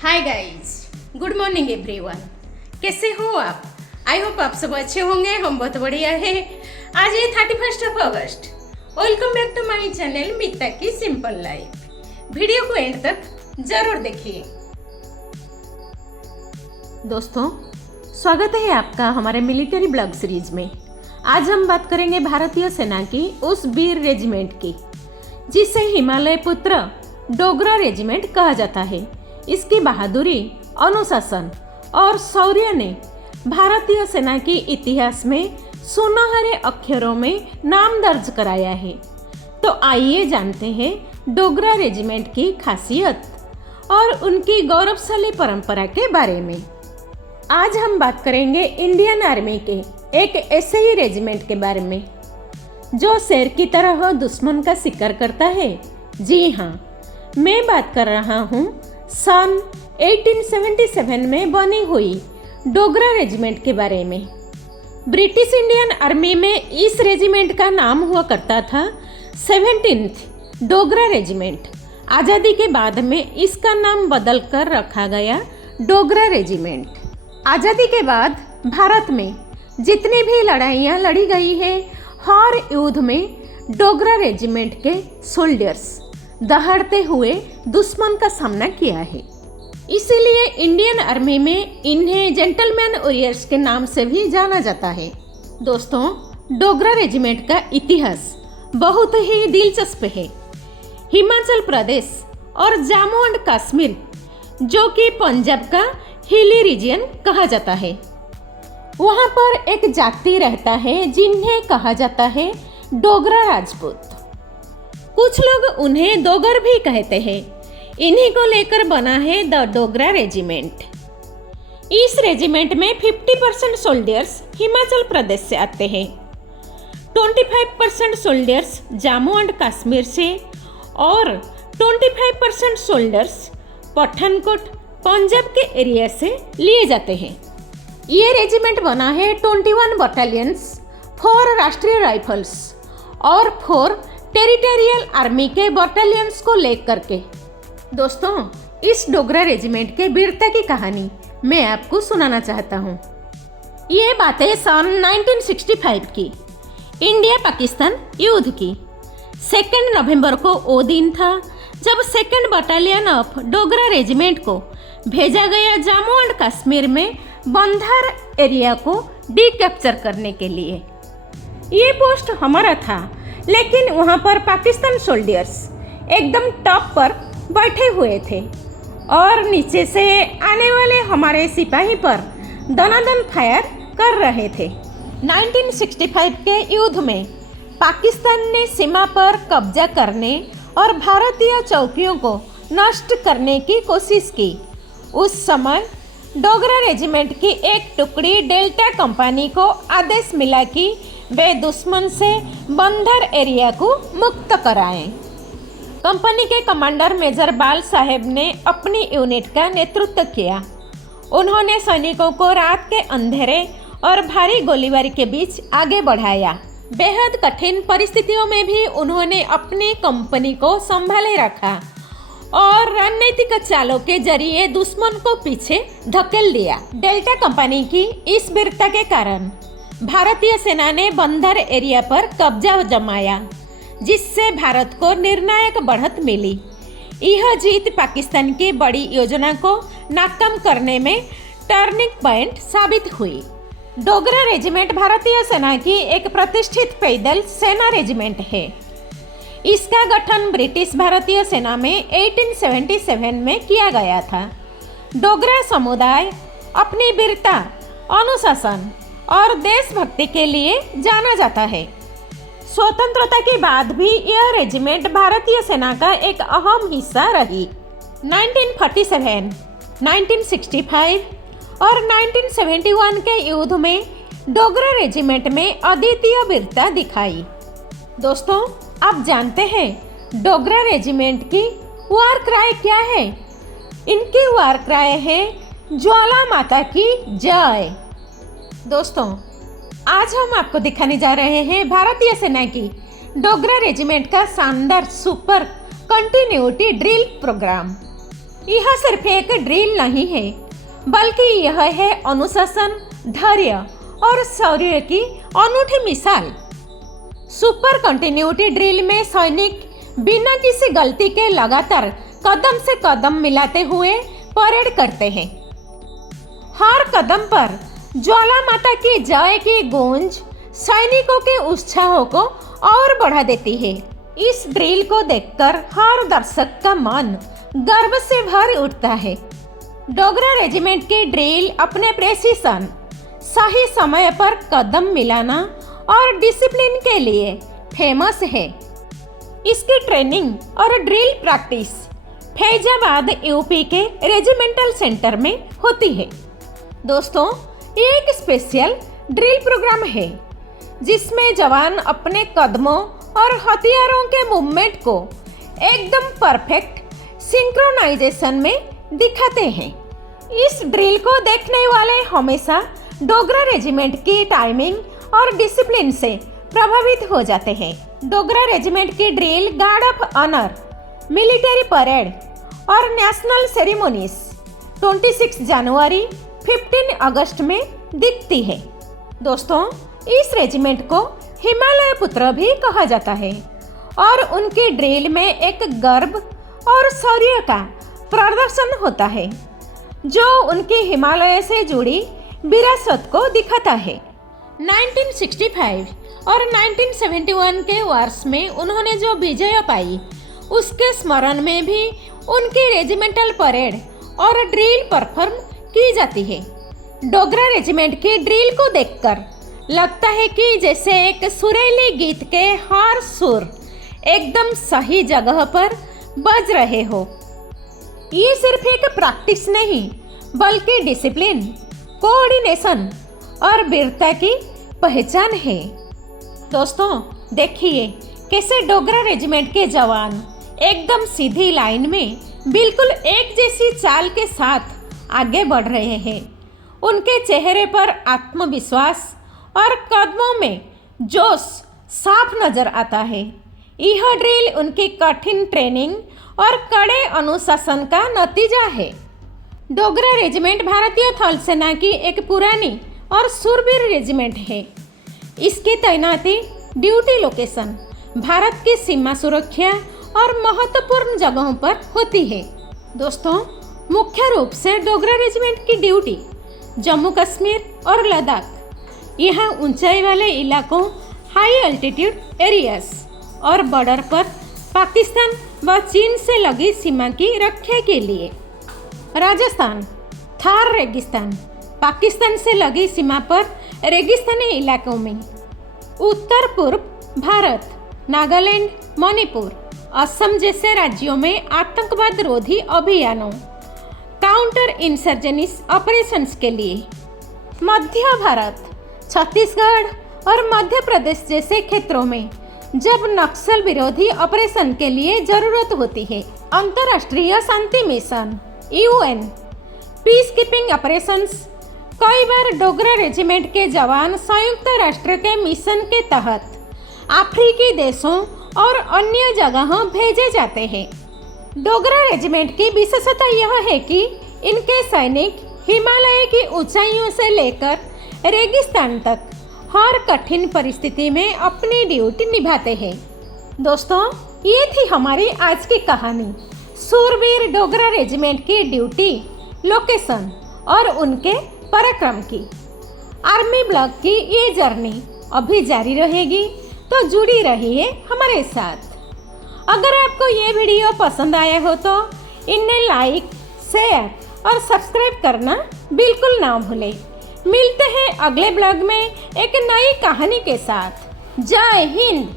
Hi guys, good morning everyone. कैसे हो आप? आई होप आप सब अच्छे होंगे। हम बहुत बढ़िया है। आज है 31 अगस्त। Welcome back to my channel Mita की सिंपल लाइफ। वीडियो को एंड तक जरूर देखिए। दोस्तों, स्वागत है आपका हमारे मिलिट्री ब्लॉग सीरीज में। आज हम बात करेंगे भारतीय सेना की उस वीर रेजिमेंट की जिसे हिमालय पुत्र डोगरा रेजिमेंट कहा जाता है। इसकी बहादुरी, अनुशासन और शौर्य ने भारतीय सेना के इतिहास में सुनहरे अक्षरों में नाम दर्ज कराया है। तो आइए जानते हैं डोगरा रेजिमेंट की खासियत और उनकी गौरवशाली परंपरा के बारे में। आज हम बात करेंगे इंडियन आर्मी के एक ऐसे ही रेजिमेंट के बारे में जो शेर की तरह दुश्मन का शिकार करता है। जी हाँ, मैं बात कर रहा हूँ सन 1877 में बनी हुई डोगरा रेजिमेंट के बारे में। ब्रिटिश इंडियन आर्मी में इस रेजिमेंट का नाम हुआ करता था 17th डोगरा रेजिमेंट। आज़ादी के बाद में इसका नाम बदल कर रखा गया डोगरा रेजिमेंट। आज़ादी के बाद भारत में जितनी भी लड़ाइयाँ लड़ी गई है, हर युद्ध में डोगरा रेजिमेंट के सोल्जर्स दहाड़ते हुए दुश्मन का सामना किया है। इसीलिए इंडियन आर्मी में इन्हें जेंटलमैन वॉरियर्स के नाम से भी जाना जाता है। दोस्तों, डोगरा रेजिमेंट का इतिहास बहुत ही दिलचस्प है। हिमाचल प्रदेश और जम्मू एंड कश्मीर, जो कि पंजाब का हिली रीजन कहा जाता है, वहाँ पर एक जाति रहता है जिन्हें कहा जाता है डोगरा राजपूत। कुछ लोग उन्हें डोगर भी कहते हैं। इन्हीं को लेकर बना है द डोगरा रेजिमेंट। इस रेजिमेंट में 50% सोल्जर्स हिमाचल प्रदेश से आते हैं, 25% सोल्जर्स जम्मू एंड कश्मीर से और 25% सोल्जर्स पठानकोट पंजाब के एरिया से लिए जाते हैं। ये रेजिमेंट बना है 21 बटालियंस, 4 राष्ट्रीय राइफल्स और 4 टेरिटोरियल आर्मी के बटालियंस को लेकर के। दोस्तों, इस डोगरा रेजिमेंट के वीरता की कहानी मैं आपको सुनाना चाहता हूँ। ये बातें सन 1965 की इंडिया पाकिस्तान युद्ध की। 2 नवंबर को वो दिन था जब 2nd battalion of Dogra regiment को भेजा गया जम्मू एंड कश्मीर में बंधार एरिया को डिकैप्चर करने के लिए। ये पोस्ट हमारा था, लेकिन वहाँ पर पाकिस्तान सोल्जर्स एकदम टॉप पर बैठे हुए थे और नीचे से आने वाले हमारे सिपाही पर दनादन फायर कर रहे थे। 1965 के युद्ध में पाकिस्तान ने सीमा पर कब्जा करने और भारतीय चौकियों को नष्ट करने की कोशिश की। उस समय डोगरा रेजिमेंट की एक टुकड़ी डेल्टा कंपनी को आदेश मिला कि वे दुश्मन से बंधर एरिया को मुक्त कराएं। कंपनी के कमांडर मेजर बाल साहेब ने अपनी यूनिट का नेतृत्व किया। उन्होंने सैनिकों को रात के अंधेरे और भारी गोलीबारी के बीच आगे बढ़ाया। बेहद कठिन परिस्थितियों में भी उन्होंने अपनी कंपनी को संभाले रखा और रणनीतिक चालों के जरिए दुश्मन को पीछे धकेल दिया। डेल्टा कंपनी की इस वीरता के कारण भारतीय सेना ने बंधर एरिया पर कब्जा जमाया, जिससे भारत को निर्णायक बढ़त मिली। यह जीत पाकिस्तान की बड़ी योजना को नाकाम करने में टर्निंग पॉइंट साबित हुई। डोगरा रेजिमेंट भारतीय सेना की एक प्रतिष्ठित पैदल सेना रेजिमेंट है। इसका गठन ब्रिटिश भारतीय सेना में 1877 में किया गया था। डोगरा समुदाय अपनी वीरता, अनुशासन और देशभक्ति के लिए जाना जाता है। स्वतंत्रता के बाद भी यह रेजिमेंट भारतीय सेना का एक अहम हिस्सा रही। 1947, 1965 और 1971 के युद्ध में डोगरा रेजिमेंट में अद्वितीय वीरता दिखाई। दोस्तों, आप जानते हैं डोगरा रेजिमेंट की वार क्राई क्या है? इनकी वार क्राई है ज्वाला माता की जय। दोस्तों, आज हम आपको दिखाने जा रहे हैं भारतीय सेना की डोगरा रेजिमेंट का शानदार सुपर कंटिन्यूटी ड्रिल प्रोग्राम। यह सिर्फ एक ड्रिल नहीं है, बल्कि यह है अनुशासन, धैर्य और शौर्य की अनूठी मिसाल। सुपर कंटिन्यूटी ड्रिल में सैनिक बिना किसी गलती के लगातार कदम से कदम मिलाते हुए परेड करते हैं। हर कदम पर ज्वाला माता की जय की गूंज सैनिकों के उत्साह को और बढ़ा देती है। इस ड्रिल को देखकर हर दर्शक का मन गर्व से भर उठता है। डोगरा रेजिमेंट की ड्रिल अपने प्रेसिशन, सही समय पर कदम मिलाना और डिसिप्लिन के लिए फेमस है। इसकी ट्रेनिंग और ड्रिल प्रैक्टिस फैजाबाद यूपी के रेजिमेंटल सेंटर में होती है। दोस्तों, ये एक स्पेशल ड्रिल प्रोग्राम है जिसमें जवान अपने कदमों और हथियारों के मूवमेंट को एकदम परफेक्ट सिंक्रोनाइजेशन में दिखाते हैं। इस ड्रिल को देखने वाले हमेशा डोगरा रेजिमेंट की टाइमिंग और डिसिप्लिन से प्रभावित हो जाते हैं। डोगरा रेजिमेंट की drill guard of honour, military parade और नेशनल सेरेमनीज 26 जनवरी 15 अगस्त में दिखती है। दोस्तों, इस रेजिमेंट को हिमालय पुत्र भी कहा जाता है और उनकी ड्रिल में एक गर्व और शौर्य का प्रदर्शन होता है जो उनकी हिमालय से जुड़ी विरासत को दिखाता है। 1965 और 1971 के वर्ष में उन्होंने जो विजय पाई, उसके स्मरण में भी उनकी रेजिमेंटल परेड और ड्रिल परफॉर्म की जाती है। डोगरा रेजिमेंट की ड्रिल को देखकर लगता है कि जैसे एक सुरीले गीत के हर सुर एकदम सही जगह पर बज रहे हो। ये सिर्फ एक प्रैक्टिस नहीं, बल्कि डिसिप्लिन, कोऑर्डिनेशन और वीरता की पहचान है। दोस्तों, देखिए कैसे डोगरा रेजिमेंट के जवान एकदम सीधी लाइन में बिल्कुल एक जैसी चाल के साथ आगे बढ़ रहे हैं। उनके चेहरे पर आत्मविश्वास और कदमों में जोश साफ नजर आता है। यह ड्रिल उनकी कठिन ट्रेनिंग और कड़े अनुशासन का नतीजा है। डोगरा रेजिमेंट भारतीय थल सेना की एक पुरानी और शूरवीर रेजिमेंट है। इसकी तैनाती ड्यूटी लोकेशन भारत की सीमा सुरक्षा और महत्वपूर्ण जगहों पर होती है। दोस्तों, मुख्य रूप से डोगरा रेजिमेंट की ड्यूटी जम्मू कश्मीर और लद्दाख, यहाँ ऊंचाई वाले इलाकों, हाई अल्टीट्यूड एरियाज और बॉर्डर पर पाकिस्तान व चीन से लगी सीमा की रक्षा के लिए। राजस्थान, थार रेगिस्तान, पाकिस्तान से लगी सीमा पर रेगिस्तानी इलाकों में, उत्तर पूर्व भारत, नागालैंड, मणिपुर, असम जैसे राज्यों में आतंकवाद रोधी अभियानों, काउंटर इंसर्जेनिस ऑपरेशंस के लिए, मध्य भारत, छत्तीसगढ़ और मध्य प्रदेश जैसे क्षेत्रों में जब नक्सल विरोधी ऑपरेशन के लिए जरूरत होती है। अंतर्राष्ट्रीय शांति मिशन, UN, पीस कीपिंग ऑपरेशंस। कई बार डोगरा रेजिमेंट के जवान संयुक्त राष्ट्र के मिशन के तहत अफ्रीकी देशों और अन्य जगहों भेजे जाते हैं। डोगरा रेजिमेंट की विशेषता यह है कि इनके सैनिक हिमालय की ऊंचाइयों से लेकर रेगिस्तान तक हर कठिन परिस्थिति में अपनी ड्यूटी निभाते हैं। दोस्तों, ये थी हमारी आज की कहानी शूरवीर डोगरा रेजिमेंट की ड्यूटी, लोकेशन और उनके पराक्रम की। आर्मी ब्लॉग की ये जर्नी अभी जारी रहेगी, तो जुड़ी रहिए हमारे साथ। अगर आपको ये वीडियो पसंद आया हो तो इन्हें लाइक, शेयर और सब्सक्राइब करना बिल्कुल ना भूलें। मिलते हैं अगले ब्लॉग में एक नई कहानी के साथ। जय हिंद।